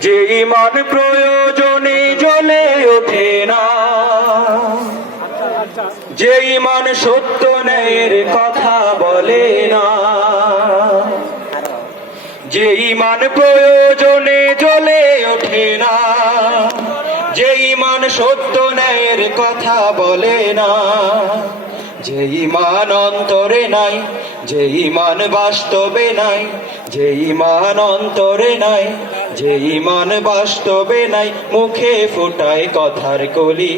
যে ইমান প্রয়োজনে জ্বলে ওঠে না। যে ইমান সত্য ন্যায়ের কথা বলে না। যে ইমান প্রয়োজনে জ্বলে ওঠে না। যে ইমান সত্য ন্যায়ের কথা বলে না। যে ইমান অন্তরে নাই যে ইমান বাস্তবে নাই যে ইমান অন্তরে নাই যে ইমান বাস্তবে নাই, মুখে ফোটায় কথার কলি,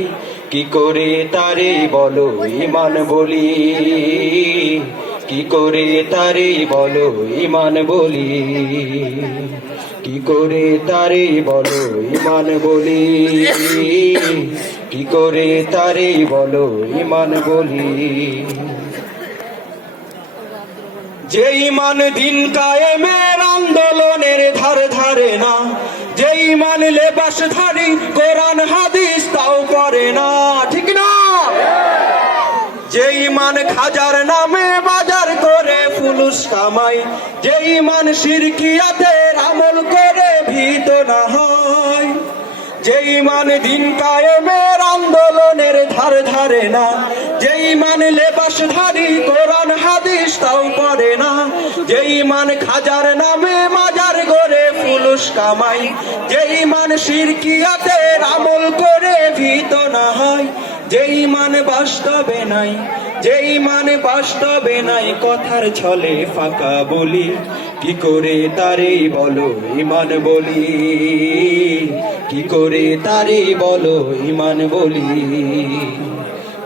কি করে তারে বলো ইমান বলি? কি করে তারে বলো ইমান বলি? কি করে তারে বলো ইমান বলি? কি করে তারে বলো ইমান বলি? যে ইমান দিন কায়ে কায়েমের আন্দোলনের ধার ধারে না, যে ইমান লেবাস ধারি কোরআন হাদিস তাও করে না, ঠিক না? যে ইমান খাজার নামে বাজার ফুলুস কামাই যে ইমান শিরকিয়াতের আমল করে ভীত না হয়। যে ইমান দিন কায়েমের আন্দোলনের ধার ধারে না যে ইমান লেবাস ধারি কোরআন হাদিস তাও পড়ে না যে ইমান খাজার নামে মাজার গড়ে ফুলুস কামাই যে ইমান শিরকিয়াতের আমল করে ভীত না হয় যে ইমান বাস্তবে নাই যে ইমান বাস্তবে নাই কথার ছলে ফাঁকা বলি, কি করে তারে বলো ইমান বলি? কি করে তারে বলো ইমান বলি?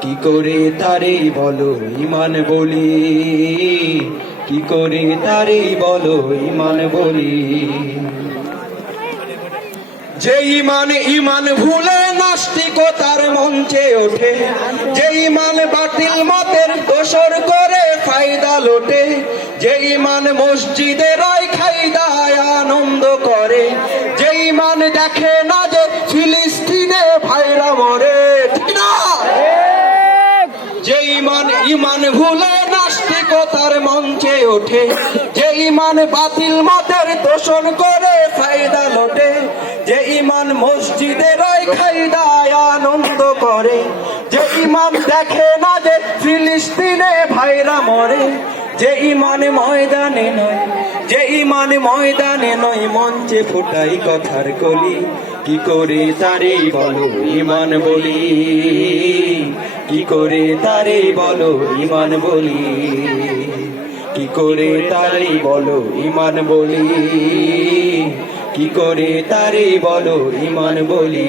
কি করে তারে বলো ইমান বলি? কি করে তারে বলো ইমান বলি? যে ইমান ইমান ভুলে নাস্তিকতার মঞ্চে ওঠে যে ইমান বাতিল মতের দোসর করে ফায়দা লোটে, যে ইমান মসজিদে রয় খাইদায় আনন্দ করে, যে ইমান দেখে না যে ফিলিস্তিনে ভাইরা মরে, ঠিক না? যে ইমান ইমান ভুলে নাস্তিকতার মঞ্চে ওঠে, যে ইমান বাতিল মতের তোষণ করে ফায়দা লোটে, যে ইমান মসজিদের খাই খাইদায় আনন্দ করে ইমাম দেখে না যে ফিলিস্তিনে ভাইরা মরে, যে ইমান ময়দানে নয়, যে ইমান ময়দানে নয়, মঞ্চে ফুটাই কথার কলি। কি করে তারে বলো ইমান বলি? কি করে তারে বলো ইমান বলি? কি করে তারে বলো ইমান বলি? কি করে তারে বলো ইমান বলি?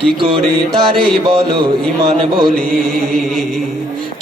কি করে তারে বলো ইমান বলি।